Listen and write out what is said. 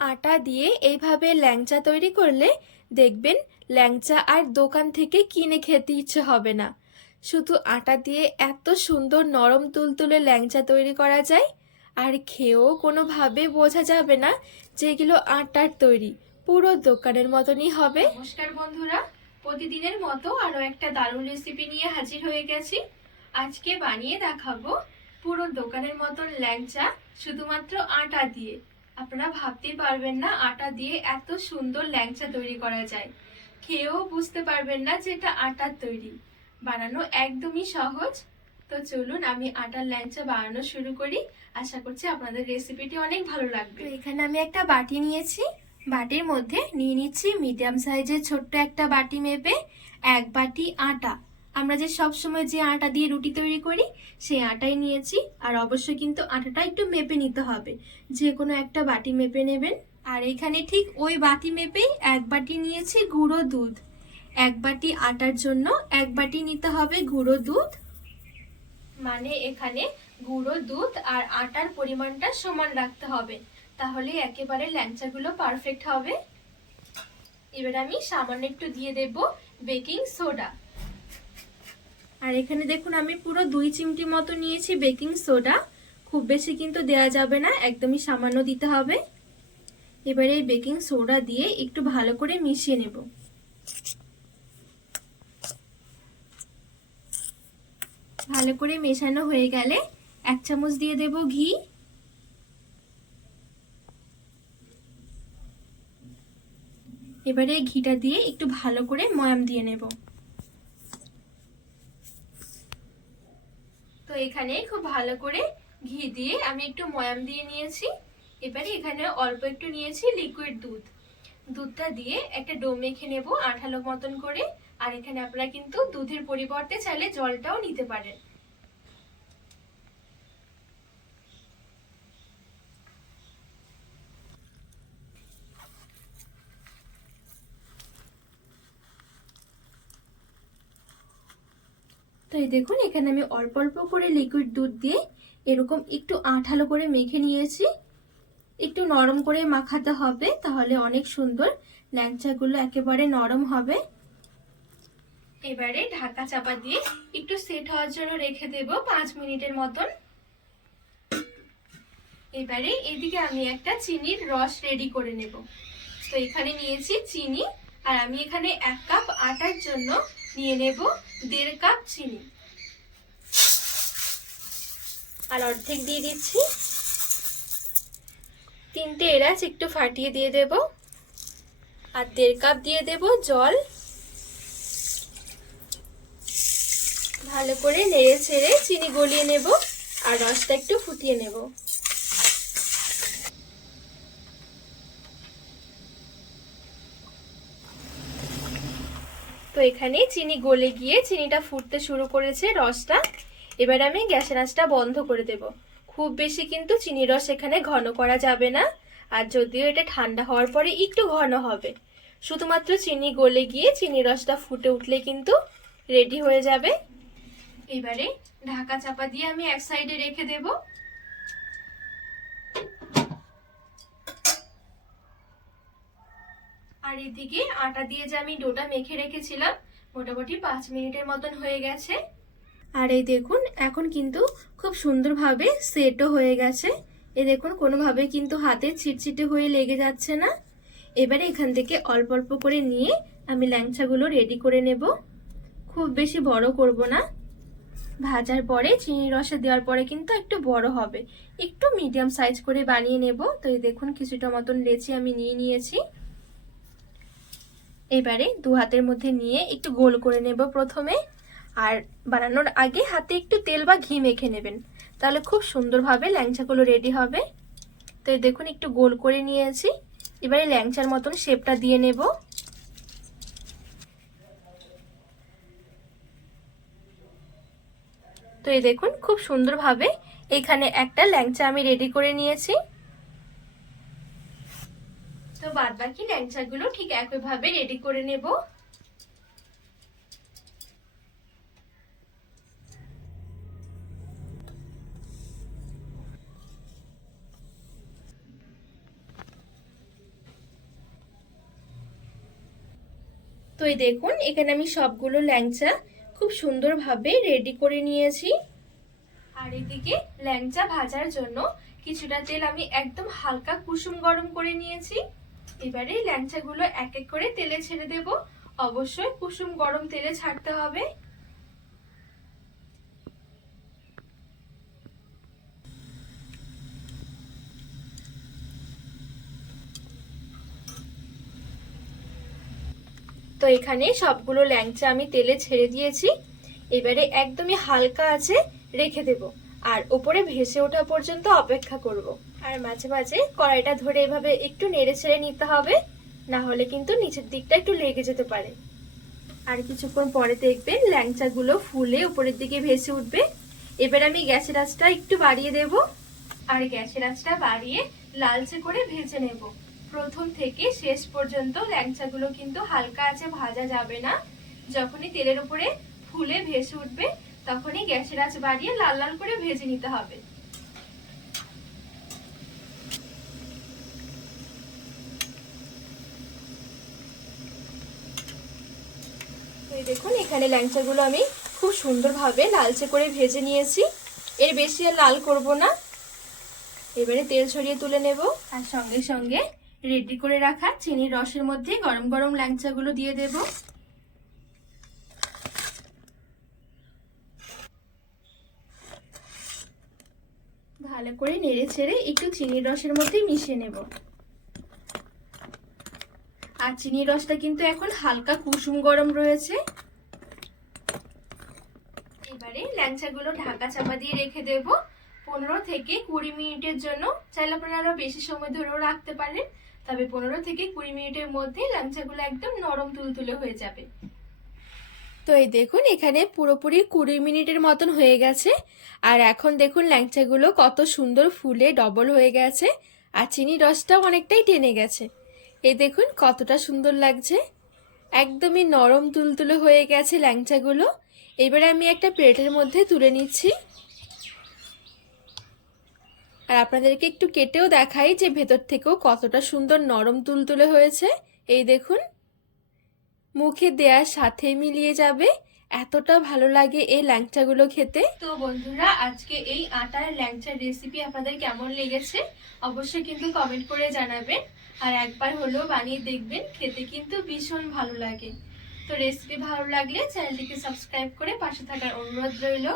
আটা দিয়ে এইভাবে ল্যাংচা তৈরি করলে দেখবেন ল্যাংচা আর দোকান থেকে কিনে খেতে ইচ্ছে হবে না। শুধু আটা দিয়ে এত সুন্দর নরম তুলতুলে ল্যাংচা তৈরি করা যায়, আর খেয়েও কোনোভাবে বোঝা যাবে না যেগুলো আটার তৈরি। পুরো দোকানের মতনই হবে। নমস্কার বন্ধুরা, প্রতিদিনের মতো আরও একটা দারুণ রেসিপি নিয়ে হাজির হয়ে গেছি। আজকে বানিয়ে দেখাবো পুরো দোকানের মতন ল্যাংচা শুধুমাত্র আটা দিয়ে। আপনারা ভাবতেই পারবেন না আটা দিয়ে এত সুন্দর ল্যাংচা তৈরি করা যায়। খেয়েও বুঝতে পারবেন না যে এটা আটার তৈরি। বানানো একদমই সহজ। তো চলুন আমি আটার ল্যাংচা বানানো শুরু করি। আশা করছি আপনাদের রেসিপিটি অনেক ভালো লাগবে। এখানে আমি একটা বাটি নিয়েছি। বাটির মধ্যে নিয়ে নিচ্ছি মিডিয়াম সাইজের ছোট্ট একটা বাটি মেপে এক বাটি আটা। আমরা যে সব সময় যে আটা দিয়ে রুটি তৈরি করি, সেই আটাই নিয়েছি। আর অবশ্যই কিন্তু আটাটা একটু মেপে নিতে হবে। যে কোনো একটা বাটি মেপে নেবেন। আর এখানে ঠিক ওই বাটি মেপেই এক বাটি নিয়েছি গুঁড়ো দুধ। এক বাটি আটার জন্য এক বাটি নিতে হবে গুঁড়ো দুধ। মানে এখানে গুঁড়ো দুধ আর আটার পরিমাণটা সমান রাখতে হবে। তাহলে একেবারে ল্যাংচাগুলো পারফেক্ট হবে। এবার আমি সামান্য একটু দিয়ে দেব বেকিং সোডা। আর এখানে দেখুন, আমি পুরো দুই চিমটি মতো নিয়েছি বেকিং সোডা। খুব বেশি কিন্তু দেওয়া যাবে না, একদমই সামান্য দিতে হবে। এবারে এই বেকিং সোডা দিয়ে একটু ভালো করে মিশিয়ে নেব। ভালো করে মেশানো হয়ে গেলে এক চামচ দিয়ে দেব ঘি। এবারে ঘিটা দিয়ে একটু ভালো করে ময়াম দিয়ে নেব। এখানে খুব ভালো করে ঘি দিয়ে আমি একটু ময়াম দিয়ে নিয়েছি। এবারে এখানে অল্প একটু নিয়েছি লিকুইড দুধ। দুধটা দিয়ে একটা ডো মেখে নেব আঠালো মতন করে। আর এখানে আপনারা কিন্তু দুধের পরিবর্তে চাইলে জলটাও নিতে পারেন। এই দেখুন, এখানে আমি অল্প অল্প করে লিকুইড দুধ দিয়ে এরকম একটু আঠালো করে মেখে নিয়েছি। একটু নরম করে মাখাতে হবে, তাহলে অনেক সুন্দর ল্যাংচাগুলো একেবারে নরম হবে। এবারে ঢাকা চাপা দিয়ে একটু সেট হওয়ার জন্য রেখে দেব পাঁচ মিনিটের মতন। এবারে এদিকে আমি একটা চিনির রস রেডি করে নেব। তো এখানে নিয়েছি চিনি, আর আমি এখানে এক কাপ আটার জন্য নিয়ে নেব দেড় কাপ চিনি। আর অর্ধেক দিয়ে দিচ্ছি। তিনটে এলাচ একটু ফাটিয়ে দিয়ে দেব। আর দেড় কাপ দিয়ে দেব জল। ভালো করে নেড়ে ছেড়ে চিনি গলিয়ে নেব। আর রসটা একটু ফুটিয়ে নেব। এখানে চিনি গলে গিয়ে চিনিটা ফুটতে শুরু করেছে রসটা। এবার আমি গ্যাসের আঁচটা বন্ধ করে দেব। খুব বেশি কিন্তু চিনি রস এখানে ঘন করা যাবে না। আর যদিও এটা ঠান্ডা হওয়ার পরে একটু ঘন হবে। শুধুমাত্র চিনি গলে গিয়ে চিনি রসটা ফুটে উঠলে কিন্তু রেডি হয়ে যাবে। এবারে ঢাকা চাপা দিয়ে আমি এক সাইডে রেখে দেব। আর এদিকে আটা দিয়ে যে আমি ডোটা মেখে রেখেছিলাম, মোটামুটি পাঁচ মিনিটের মতন হয়ে গেছে। আর এই দেখুন, এখন কিন্তু খুব সুন্দরভাবে সেটও হয়ে গেছে। এ দেখুন, কোনোভাবে কিন্তু হাতে ছিটছিটে হয়ে লেগে যাচ্ছে না। এবারে এখান থেকে অল্প অল্প করে নিয়ে আমি ল্যাংচাগুলো রেডি করে নেব। খুব বেশি বড় করব না। ভাজার পরে চিনি রসে দেওয়ার পরে কিন্তু একটু বড় হবে। একটু মিডিয়াম সাইজ করে বানিয়ে নেব। তো এই দেখুন, কিছুটা মতন লেচি আমি নিয়ে নিয়েছি। এবারে দু হাতের মধ্যে নিয়ে একটু গোল করে নেব প্রথমে। আর বানানোর আগে হাতে একটু তেল বা ঘি মেখে নেবেন। তাহলে খুব সুন্দরভাবে ল্যাংচাগুলো রেডি হবে। তো দেখুন, একটু গোল করে নিয়েছি। এবারে ল্যাংচার মতন শেপটা দিয়ে নেব। তো এই দেখুন, খুব সুন্দরভাবে এখানে একটা ল্যাংচা আমি রেডি করে নিয়েছি। তো বাদ বাকি ল্যাংচাগুলো ঠিক একইভাবে রেডি করে নেব। তো দেখুন, এখানে আমি সবগুলো ল্যাংচা খুব সুন্দরভাবে রেডি করে নিয়েছি। আর এদিকে ল্যাংচা ভাজার জন্য কিছুটা তেল আমি একদম হালকা কুসুম গরম করে নিয়েছি। এবারে ল্যাংচাগুলো এক এক করে তেলে ছেড়ে দেব। অবশ্যই কুসুম গরম তেলে ছাড়তে হবে। তো এখানে সবগুলো ল্যাংচা আমি তেলে ছেড়ে দিয়েছি। এবারে একদমই হালকা আছে, রেখে দেব। আর উপরে ভেসে ওঠা পর্যন্ত অপেক্ষা করব। আর মাঝে মাঝে কড়াইটা ধরে এভাবে একটু নেড়ে ছেড়ে নিতে হবে, না হলে কিন্তু নিচের দিকটা একটু লেগে যেতে পারে। আর কিছুক্ষণ পরে দেখবেন ল্যাংচাগুলো ফুলে উপরের দিকে ভেসে উঠবে। এবার আমি গ্যাসের আঁচটা একটু বাড়িয়ে দেব। আর গ্যাসের আঁচটা বাড়িয়ে লালচে করে ভেজে নেব। প্রথম থেকে শেষ পর্যন্ত ল্যাংচাগুলো কিন্তু হালকা আছে ভাজা যাবে না। যখনই তেলের উপরে ফুলে ভেসে উঠবে তখনই গ্যাসের আঁচ বাড়িয়ে লাল লাল করে ভেজে নিতে হবে। দেখুন, এখানে ল্যাংচাগুলো আমি খুব সুন্দরভাবে লালচে করে ভেজে নিয়েছি। এর বেশি আর লাল করব না। এবারে তেল ছড়িয়ে তুলে নেব। আর সঙ্গে সঙ্গে রেডি করে রাখা চিনির রসের মধ্যে গরম গরম ল্যাংচাগুলো দিয়ে দেব। ভালো করে নেড়ে ছেড়ে একটু চিনির রসের মধ্যে মিশিয়ে নেব। আর চিনির রসটা কিন্তু এখন হালকা কুসুম গরম রয়েছে। এবারে ল্যাংচাগুলো ঢাকা চাপা দিয়ে রেখে দেব। পনেরো থেকে কুড়ি মিনিটের জন্য। চাইলে আপনারা আরও বেশি সময় ধরেও রাখতে পারেন। তবে পনেরো থেকে কুড়ি মিনিটের মধ্যে ল্যাংচাগুলো একদম নরম তুলতুলে হয়ে যাবে। তো এই দেখুন, এখানে পুরোপুরি কুড়ি মিনিটের মতন হয়ে গেছে। আর এখন দেখুন, ল্যাংচাগুলো কত সুন্দর ফুলে ডবল হয়ে গেছে আর চিনি রসটাও অনেকটাই টেনে গেছে। এই দেখুন, কতটা সুন্দর লাগছে। একদমই নরম তুলতুলো হয়ে গেছে ল্যাংচাগুলো। এবারে আমি একটা প্লেটের মধ্যে তুলে নিচ্ছি। আর আপনাদেরকে একটু কেটেও দেখাই যে ভেতর থেকেও কতটা সুন্দর নরম তুলতুলে হয়েছে। এই দেখুন মুখে দেওয়ার সাথে মিলিয়ে যাবে? এতটা ভালো লাগে এই ল্যাংচাগুলো খেতে। তো বন্ধুরা, আজকে এই আটার ল্যাংচার রেসিপি আপনাদের কেমন লেগেছে অবশ্যই কিন্তু কমেন্ট করে জানাবেন। আর একবার হলেও বানিয়ে দেখবেন, খেতে কিন্তু ভীষণ ভালো লাগে। তো রেসিপি ভালো লাগলে চ্যানেলটিকে সাবস্ক্রাইব করে পাশে থাকার অনুরোধ রইল।